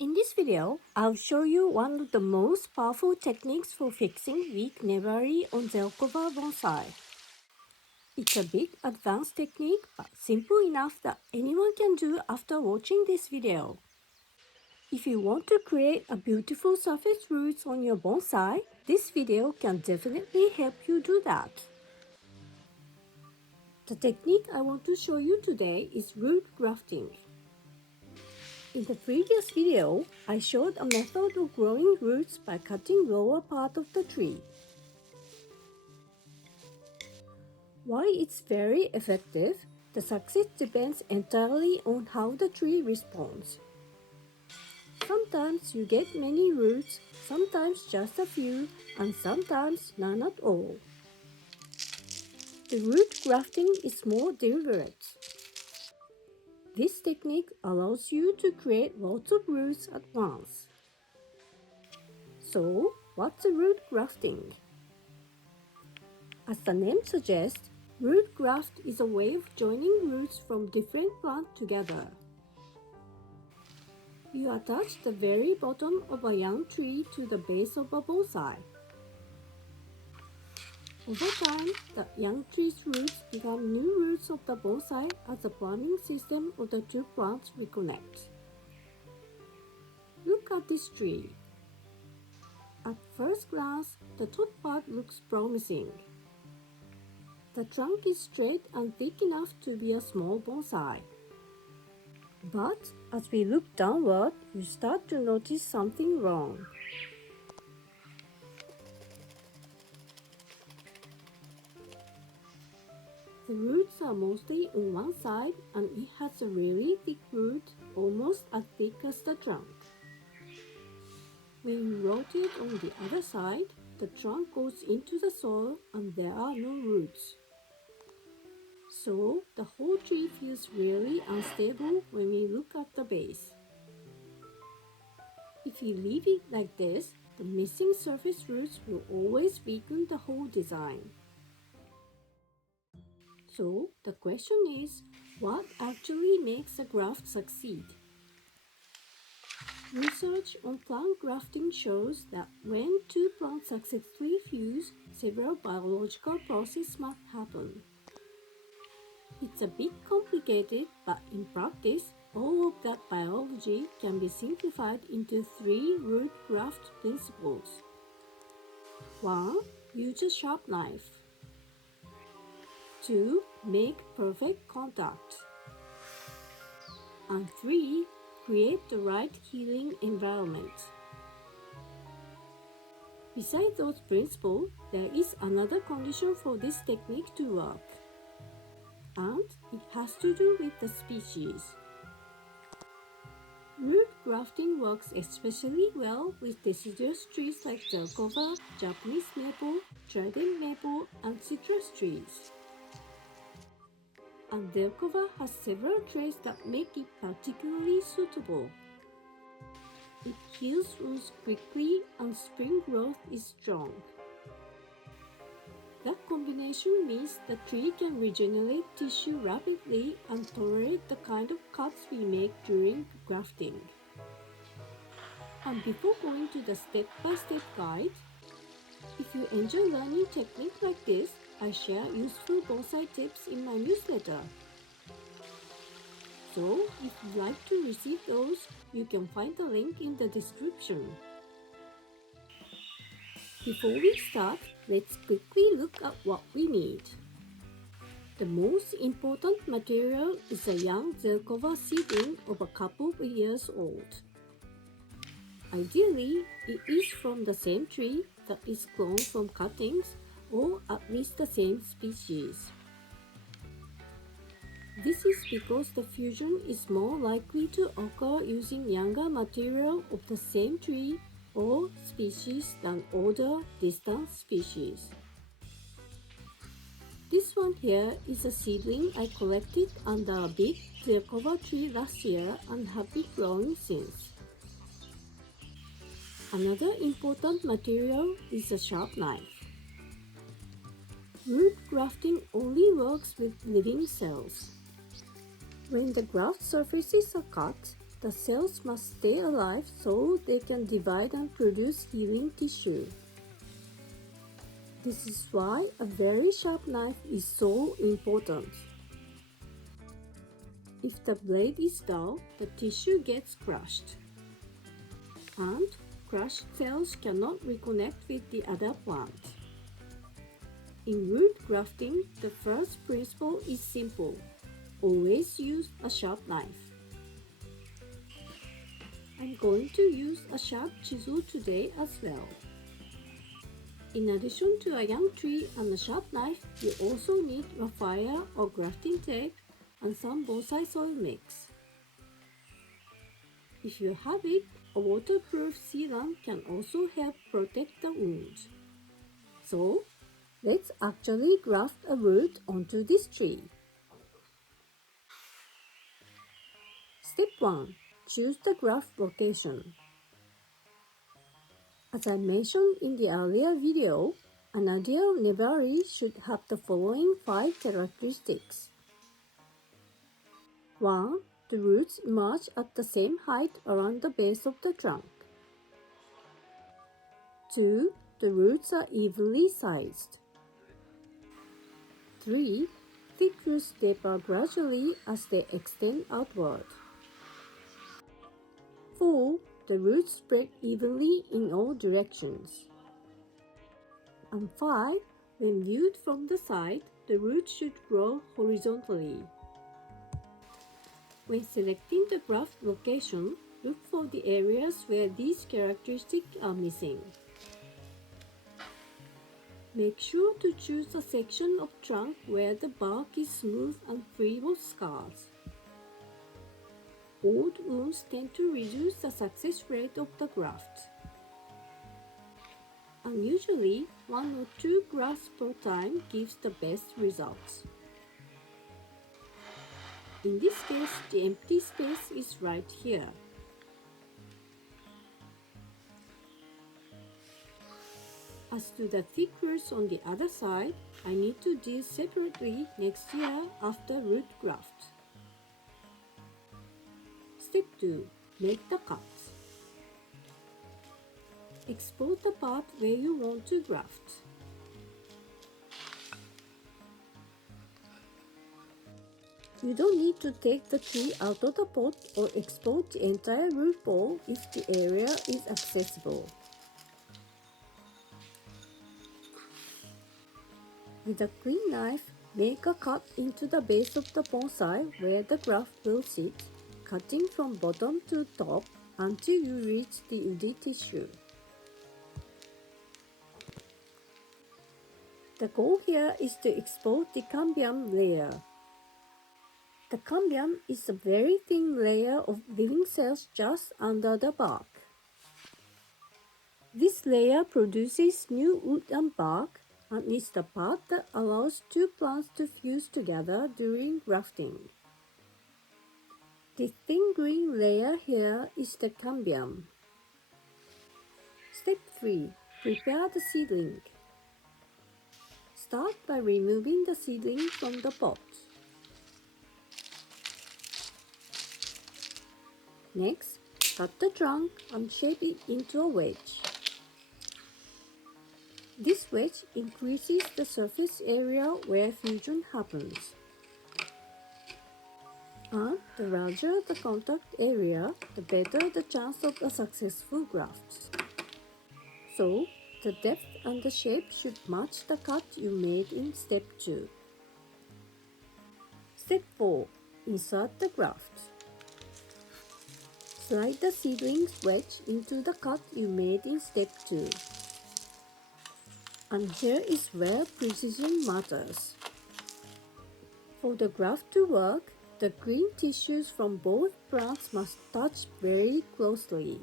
In this video, I'll show you one of the most powerful techniques for fixing weak Nebari on Zelkova bonsai. It's a bit advanced technique, but simple enough that anyone can do after watching this video. If you want to create a beautiful surface roots on your bonsai, this video can definitely help you do that. The technique I want to show you today is root grafting. In the previous video, I showed a method of growing roots by cutting lower part of the tree. While it's very effective, the success depends entirely on how the tree responds. Sometimes you get many roots, sometimes just a few, and sometimes none at all. The root grafting is more deliberate. This technique allows you to create lots of roots at once. So, what's a root grafting? As the name suggests, root graft is a way of joining roots from different plants together. You attach the very bottom of a young tree to the base of a bonsai. Over time, the young tree's roots become new roots of the bonsai as the plumbing system of the two plants reconnect. Look at this tree. At first glance, the top part looks promising. The trunk is straight and thick enough to be a small bonsai. But as we look downward, you start to notice something wrong. The roots are mostly on one side and it has a really thick root, almost as thick as the trunk. When you rotate on the other side, the trunk goes into the soil and there are no roots. So, the whole tree feels really unstable when we look at the base. If you leave it like this, the missing surface roots will always weaken the whole design. So, the question is, what actually makes a graft succeed? Research on plant grafting shows that when two plants successfully fuse, several biological processes must happen. It's a bit complicated, but in practice, all of that biology can be simplified into 3 root graft principles. 1. Use a sharp knife. 2. Make perfect contact. And 3. Create the right healing environment. Besides those principles, there is another condition for this technique to work. And it has to do with the species. Root grafting works especially well with deciduous trees like Zelkova, Japanese maple, trident maple, and citrus trees. And Zelkova has several traits that make it particularly suitable. It heals roots quickly and spring growth is strong. That combination means the tree can regenerate tissue rapidly and tolerate the kind of cuts we make during grafting. And before going to the step-by-step guide, if you enjoy learning techniques like this, I share useful bonsai tips in my newsletter. So, if you'd like to receive those, you can find the link in the description. Before we start, let's quickly look at what we need. The most important material is a young Zelkova seedling of a couple of years old. Ideally, it is from the same tree that is cloned from cuttings or at least the same species. This is because the fusion is more likely to occur using younger material of the same tree or species than older, distant species. This one here is a seedling I collected under a big Zelkova tree last year and have been growing since. Another important material is a sharp knife. Root grafting only works with living cells. When the graft surfaces are cut, the cells must stay alive so they can divide and produce healing tissue. This is why a very sharp knife is so important. If the blade is dull, the tissue gets crushed. And crushed cells cannot reconnect with the other plant. In root grafting, the first principle is simple. Always use a sharp knife. I'm going to use a sharp chisel today as well. In addition to a young tree and a sharp knife, you also need a fire or grafting tape and some bonsai soil mix. If you have it, a waterproof sealant can also help protect the wound. So, let's actually graft a root onto this tree. Step 1. Choose the graft location. As I mentioned in the earlier video, an ideal Nebari should have the following 5 characteristics. 1. The roots emerge at the same height around the base of the trunk. 2. The roots are evenly sized. 3. Thick roots taper gradually as they extend outward. 4. The roots spread evenly in all directions. And 5. When viewed from the side, the roots should grow horizontally. When selecting the graft location, look for the areas where these characteristics are missing. Make sure to choose a section of trunk where the bark is smooth and free of scars. Old wounds tend to reduce the success rate of the graft. And usually, 1 or 2 grafts per time gives the best results. In this case, the empty space is right here. As to the thick roots on the other side, I need to deal separately next year after root graft. Step 2. Make the cuts. Export the part where you want to graft. You don't need to take the tree out of the pot or export the entire root ball if the area is accessible. With a clean knife, make a cut into the base of the bonsai where the graft will sit, cutting from bottom to top until you reach the woody tissue. The goal here is to expose the cambium layer. The cambium is a very thin layer of living cells just under the bark. This layer produces new wood and bark and is the part that allows 2 plants to fuse together during grafting. The thin green layer here is the cambium. Step 3. Prepare the seedling. Start by removing the seedling from the pot. Next, cut the trunk and shape it into a wedge. This wedge increases the surface area where fusion happens. And the larger the contact area, the better the chance of a successful graft. So, the depth and the shape should match the cut you made in step 2. Step 4. Insert the graft. Slide the seedlings wedge into the cut you made in step 2. And here is where precision matters. For the graft to work, the green tissues from both plants must touch very closely.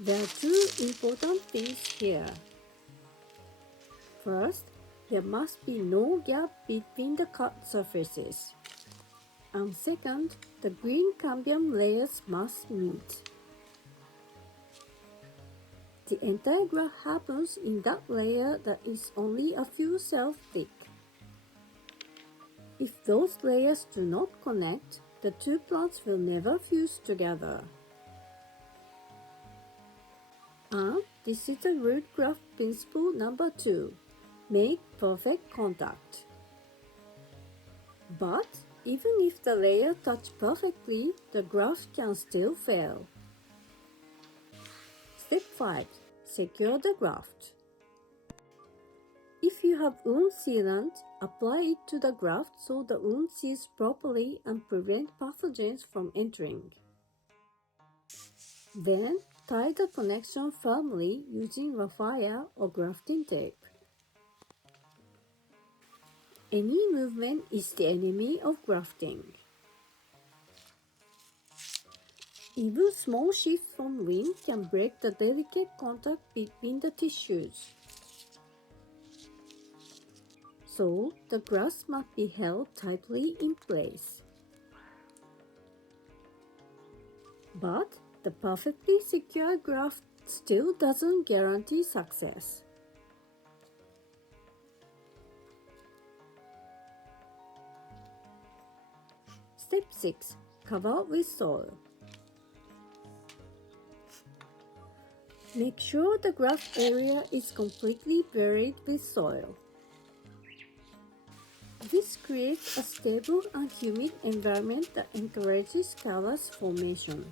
There are 2 important things here. First, there must be no gap between the cut surfaces. And second, the green cambium layers must meet. The entire graft happens in that layer that is only a few cells thick. If those layers do not connect, the two plants will never fuse together. And this is the root graft principle number 2. Make perfect contact. But even if the layer touch perfectly, the graft can still fail. Step 5. Secure the graft. If you have wound sealant, apply it to the graft so the wound seals properly and prevent pathogens from entering. Then, tie the connection firmly using raffia or grafting tape. Any movement is the enemy of grafting. Even small shifts from wind can break the delicate contact between the tissues. So, the graft must be held tightly in place. But the perfectly secure graft still doesn't guarantee success. Step 6. Cover with soil. Make sure the graft area is completely buried with soil. This creates a stable and humid environment that encourages callus formation.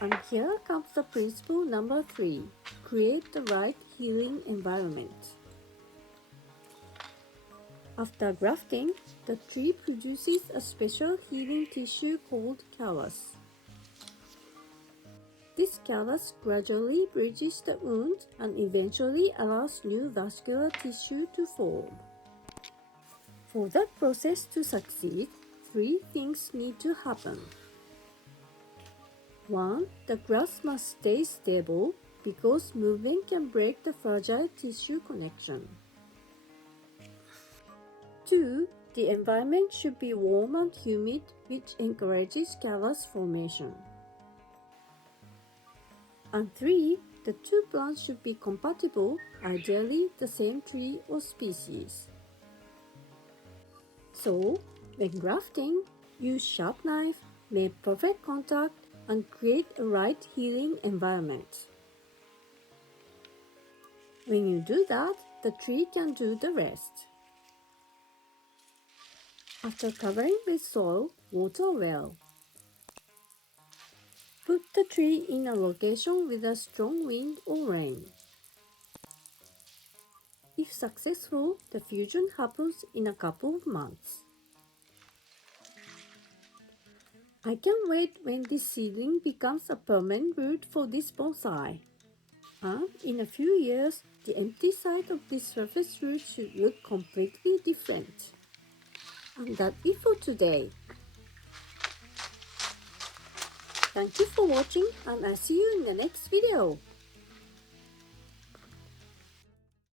And here comes the principle number 3. Create the right healing environment. After grafting, the tree produces a special healing tissue called callus. This callus gradually bridges the wound and eventually allows new vascular tissue to form. For that process to succeed, 3 things need to happen. 1. The graft must stay stable because movement can break the fragile tissue connection. 2. The environment should be warm and humid, which encourages callus formation. And 3. The 2 plants should be compatible, ideally the same tree or species. So, when grafting, use sharp knife, make perfect contact, and create a right healing environment. When you do that, the tree can do the rest. After covering with soil, water well. Put the tree in a location with a strong wind or rain. If successful, the fusion happens in a couple of months. I can't wait when this seedling becomes a permanent root for this bonsai. And in a few years, the empty side of this surface root should look completely different. And that's it for today. Thank you for watching and I'll see you in the next video.